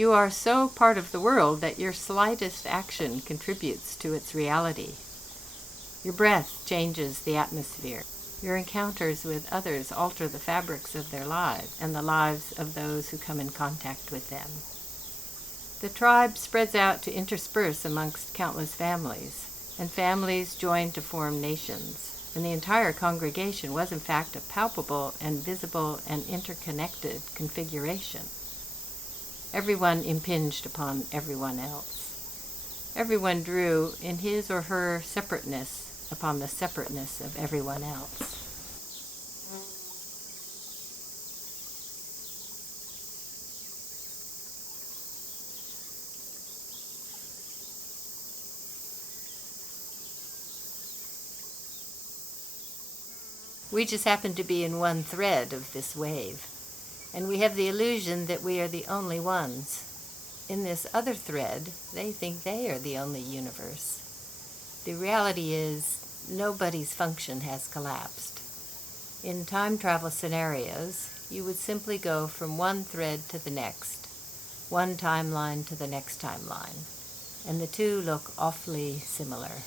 You are so part of the world that your slightest action contributes to its reality. Your breath changes the atmosphere. Your encounters with others alter the fabrics of their lives and the lives of those who come in contact with them. The tribe spreads out to intersperse amongst countless families, and families join to form nations, and the entire congregation was in fact a palpable and visible and interconnected configuration. Everyone impinged upon everyone else. Everyone drew, in his or her separateness, upon the separateness of everyone else. We just happen to be in one thread of this wave, and we have the illusion that we are the only ones. In this other thread, they think they are the only universe. The reality is, nobody's function has collapsed. In time travel scenarios, you would simply go from one thread to the next, one timeline to the next timeline, and the two look awfully similar.